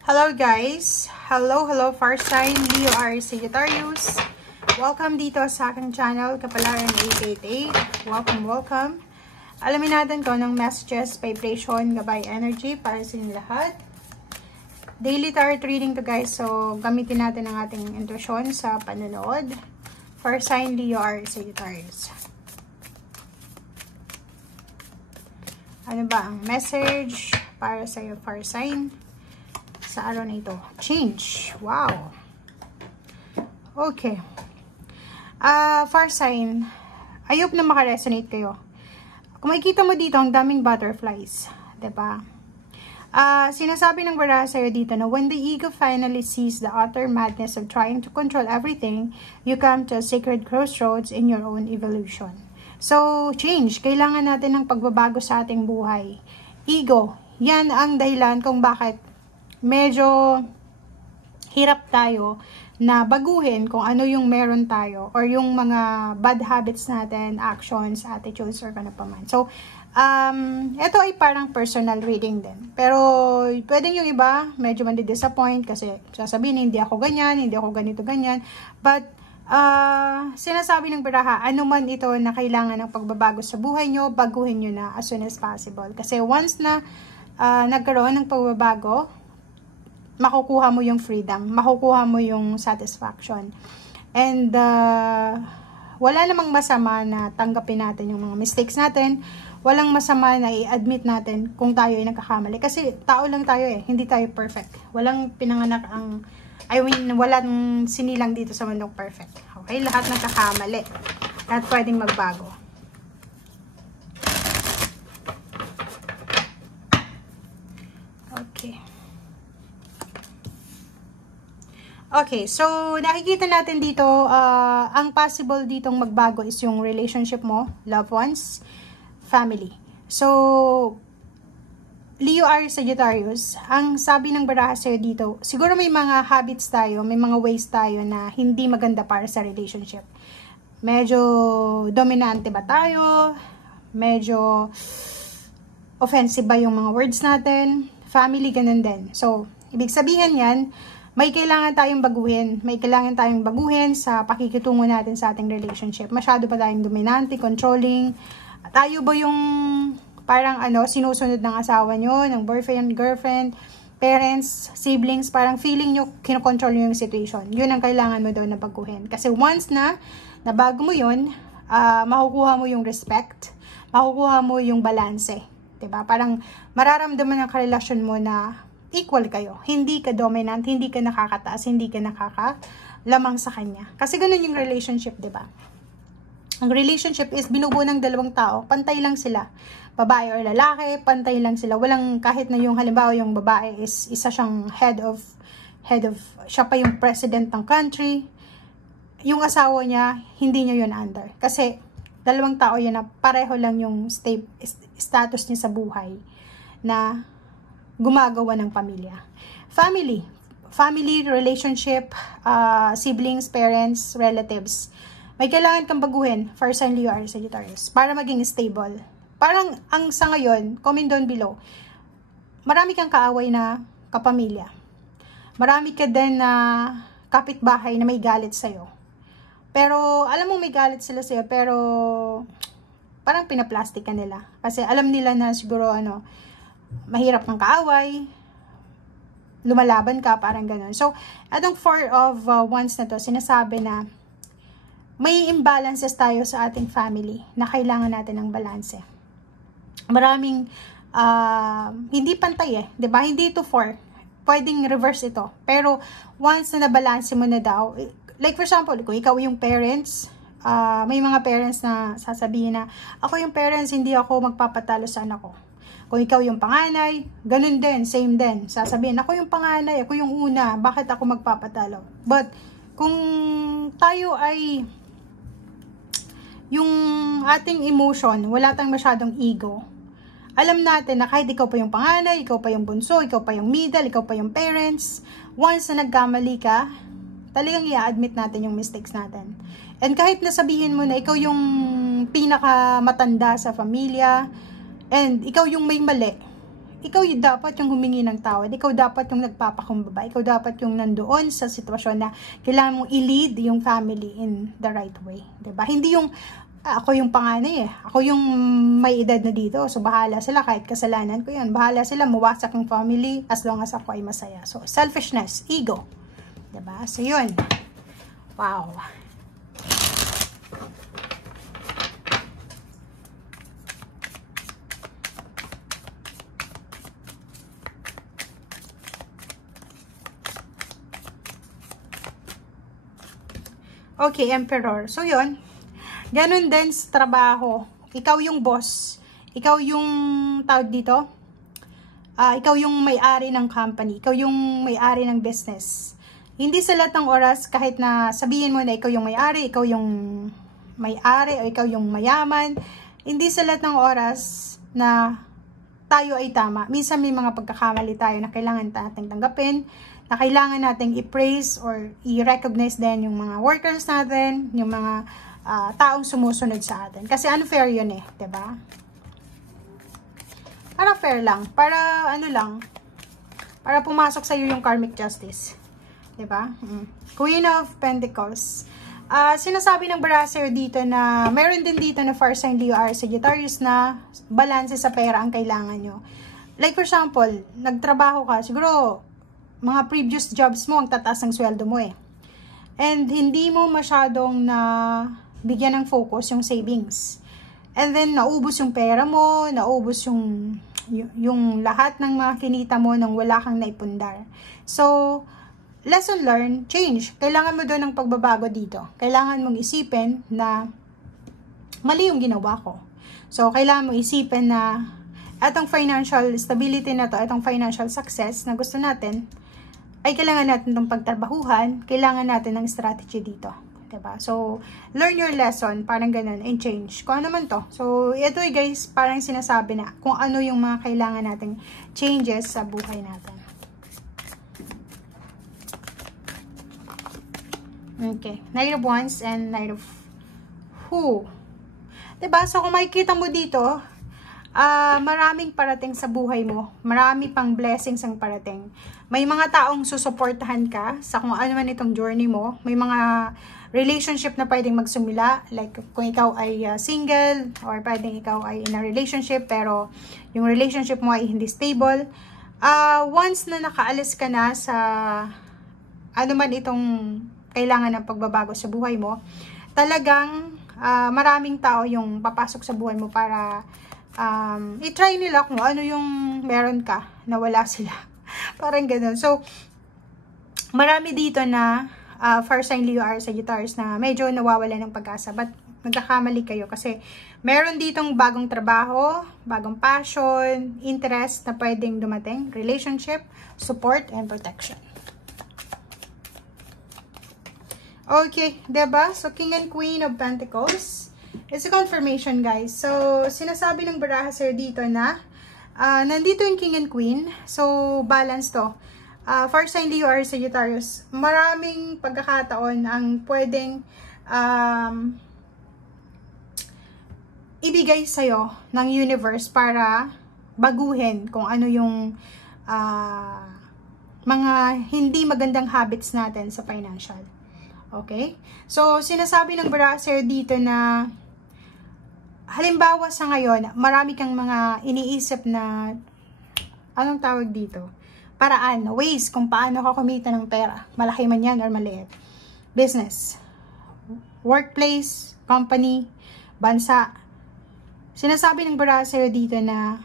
Hello guys! Hello far sign, Leo Aries Sagittarius. Welcome dito sa aking channel, Kapalaran 888. Welcome. Alamin natin kung anong messages, vibration, gabay energy para sa inyo lahat. Daily tarot reading to guys, so gamitin natin ang ating intuition sa panonood. Far sign, Leo Aries Sagittarius. Ano ba ang message para sa iyo, far sign? Sa araw na ito. Change. Wow. Okay. Far sign. I hope na makaresonate kayo. Kung makikita mo dito, ang daming butterflies. Diba? Sinasabi ng baraha sa'yo dito na when the ego finally sees the utter madness of trying to control everything, you come to a sacred crossroads in your own evolution. So, change. Kailangan natin ng pagbabago sa ating buhay. Ego. Yan ang dahilan kung bakit medyo hirap tayo na baguhin kung ano yung meron tayo or yung mga bad habits natin, actions, attitudes, or ano pa man. So, ito ay parang personal reading din. Pero, pwedeng yung iba, medyo mandi-disappoint kasi sasabihin, hindi ako ganyan, hindi ako ganito, ganyan. But, sinasabi ng baraha, ano man ito na kailangan ng pagbabago sa buhay nyo, baguhin nyo na as soon as possible. Kasi once na nagkaroon ng pagbabago, makukuha mo yung freedom, makukuha mo yung satisfaction. And wala namang masama na tanggapin natin yung mga mistakes natin. Walang masama na i-admit natin kung tayo ay nagkakamali. Kasi tao lang tayo eh, hindi tayo perfect. Walang pinanganak ang, walang sinilang dito sa mundong perfect. Okay, lahat nagkakamali. At pwedeng magbago. Okay. Okay, so nakikita natin dito, ang possible ditong magbago is yung relationship mo, loved ones, family. So, Leo Aries Sagittarius, ang sabi ng baraha sa'yo dito, siguro may mga habits tayo, may mga ways tayo na hindi maganda para sa relationship. Medyo dominante ba tayo? Medyo offensive ba yung mga words natin? Family, ganun din. So, ibig sabihin yan, may kailangan tayong baguhin. May kailangan tayong baguhin sa pakikitungo natin sa ating relationship. Masyado ba tayong dominante, controlling? Tayo ba yung parang sinusunod ng asawa nyo, ng boyfriend, girlfriend, parents, siblings, parang feeling nyo, kinokontrol nyo yung situation. Yun ang kailangan mo daw na baguhin. Kasi once na nabago mo yun, makukuha mo yung respect, makukuha mo yung balanse. Diba? Parang mararamdaman ang karelasyon mo na equal kayo. Hindi ka dominant, hindi ka nakakataas, hindi ka nakakalamang sa kanya. Kasi ganun yung relationship, diba? Ang relationship is binubuo ng dalawang tao, pantay lang sila. Babae or lalaki, pantay lang sila. Walang kahit na yung halimbawa yung babae is isa siyang head of siya pa yung president ng country. Yung asawa niya, hindi niya yun under. Kasi dalawang tao yun na pareho lang yung status niya sa buhay na gumagawa ng pamilya. Family, relationship, siblings, parents, relatives. May kailangan kang baguhin, far sign Leo Aries Sagittarius, para maging stable. Parang ang sa ngayon, comment down below, marami kang kaaway na kapamilya. Marami ka din na kapitbahay na may galit sa'yo. Pero, alam mo may galit sila sa'yo, pero parang pinaplastic ka nila. Kasi alam nila na siguro mahirap ng kaaway, lumalaban ka, parang ganun. So, atong 4 of Wands na to, sinasabi na may imbalances tayo sa ating family na kailangan natin ng balanse. Maraming hindi pantay eh, 'di ba? Hindi ito 4. Pwedeng reverse ito. Pero once na nabalanse mo na daw, like for example, kung ikaw yung parents, may mga parents na sasabihin na ako yung parents, hindi ako magpapatalo sa anak ko. Kung ikaw yung panganay, ganun din, same din. Sasabihin, ako yung panganay, ako yung una, bakit ako magpapatalo? But, kung tayo ay, yung ating emotion, wala tayong masyadong ego, alam natin na kahit ikaw pa yung panganay, ikaw pa yung bunso, ikaw pa yung middle, ikaw pa yung parents, once na nagkamali ka, talagang i-admit natin yung mistakes natin. And kahit nasabihin mo na ikaw yung pinakamatanda sa pamilya, and ikaw yung may mali, ikaw yung dapat yung humingi ng tawad, ikaw dapat yung nagpapakumbaba, ikaw dapat yung nandoon sa sitwasyon na kailangan mong i-lead yung family in the right way, diba? Hindi yung, ako yung panganay ako yung may edad na dito, so bahala sila, kahit kasalanan ko yun, bahala sila, mawasak yung family, as long as ako ay masaya. So, selfishness, ego, diba? So, yun. Wow. Okay, Emperor. So, yun. Ganun din sa trabaho. Ikaw yung boss. Ikaw yung tawag dito. Ikaw yung may-ari ng company. Ikaw yung may-ari ng business. Hindi sa lahat ng oras, kahit na sabihin mo na ikaw yung may-ari, ikaw yung may-ari, o ikaw yung mayaman, hindi sa lahat ng oras na tayo ay tama. Minsan may mga pagkakamali tayo na kailangan nating tanggapin, na kailangan nating i-praise or i-recognize din yung mga workers natin, yung mga taong sumusunod sa atin. Kasi unfair yun eh, diba? Para fair lang. Para ano lang, para pumasok sa'yo yung karmic justice. Diba? Queen of Pentacles. Sinasabi ng Barasser dito na meron din dito na fire sign Leo, Aries, Sagittarius na balanse sa pera ang kailangan nyo. Like for example, nagtrabaho ka, siguro mga previous jobs mo, ang tataas ng sweldo mo eh. And hindi mo masyadong na bigyan ng focus yung savings. And then, naubos yung pera mo, naubos yung lahat ng mga kinita mo nang wala kang naipundar. So, lesson learned, change. Kailangan mo doon ng pagbabago dito. Kailangan mong isipin na mali yung ginawa ko. So, kailangan mong isipin na itong financial stability na to, itong financial success na gusto natin, ay kailangan natin itong pagtrabahuhan, kailangan natin ng strategy dito. Diba? So, learn your lesson, parang ganun, and change. Kung ano man to. So, ito guys, parang sinasabi na kung ano yung mga kailangan nating changes sa buhay natin. Okay. Knight of Wands and Knight of Who. Diba? So, kung makikita mo dito, maraming parating sa buhay mo. Marami pang blessings ang parating. May mga taong susuportahan ka sa kung ano man itong journey mo. May mga relationship na pwedeng magsumila. Like, kung ikaw ay single, or pwedeng ikaw ay in a relationship, pero yung relationship mo ay hindi stable. Once na nakaalis ka na sa ano man itong kailangan ng pagbabago sa buhay mo, talagang maraming tao yung papasok sa buhay mo para i-try nila kung ano yung meron ka na wala sila. Parang ganun. So, marami dito na fire sign Leo, Aries, Sagittarius na medyo nawawala ng pag-asa. But nagkakamali kayo kasi meron ditong bagong trabaho, bagong passion, interest na pwedeng dumating, relationship, support, and protection. Okay, diba? So, King and Queen of Pentacles. It's a confirmation, guys. So, sinasabi ng Barasser dito na nandito yung King and Queen. So, balance to. Fire sign Leo, Aries, Sagittarius. Maraming pagkakataon ang pwedeng ibigay sa'yo ng universe para baguhin kung ano yung mga hindi magandang habits natin sa financial. Okay? So, sinasabi ng Barasser dito na halimbawa sa ngayon, marami kang mga iniisip na anong tawag dito? Paraan, ways kung paano ka kumita ng pera. Malaki man yan or maliit. Business, workplace, company, bansa. Sinasabi ng Barasser dito na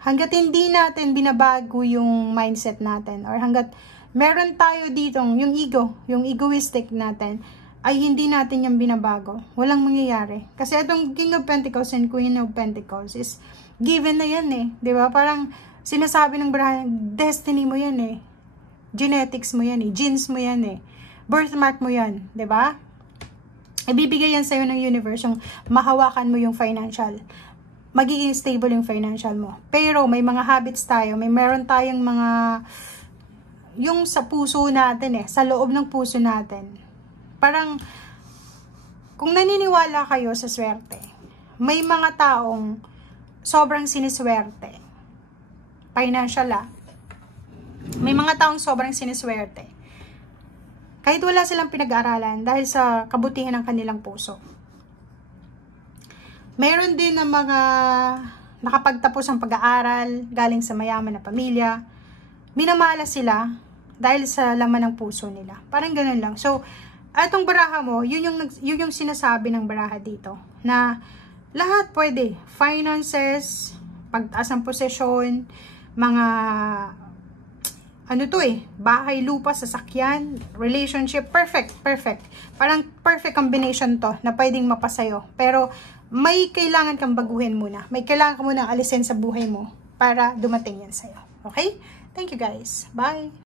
hanggat hindi natin binabago yung mindset natin or hanggat meron tayo ditong yung ego, yung egoistic natin, ay hindi natin yung binabago. Walang mangyayari. Kasi itong King of Pentacles and Queen of Pentacles is given na yan eh. Diba? Parang sinasabi ng destiny mo yan eh. Genetics mo yan eh. Genes mo yan eh. Birthmark mo yan. Diba? Ibibigay yan sa'yo ng universe yung mahawakan mo yung financial. Magiging stable yung financial mo. Pero may mga habits tayo. Meron tayong mga yung sa puso natin eh. Sa loob ng puso natin. Parang, kung naniniwala kayo sa swerte, may mga taong sobrang siniswerte financial may mga taong sobrang siniswerte. Kahit wala silang pinag-aaralan dahil sa kabutihan ng kanilang puso. Meron din na mga nakapagtapos ng pag-aaral, galing sa mayaman na pamilya, minamala sila dahil sa laman ng puso nila. Parang ganun lang. So, atong baraha mo, yun yung sinasabi ng baraha dito, na lahat pwede. Finances, pagtaas ng posesyon, mga, bahay, lupa, sasakyan, relationship, perfect. Parang perfect combination to na pwedeng mapasayo. Pero, may kailangan kang baguhin muna. May kailangan ka muna alisin sa buhay mo para dumating yan sa'yo. Okay? Thank you guys. Bye!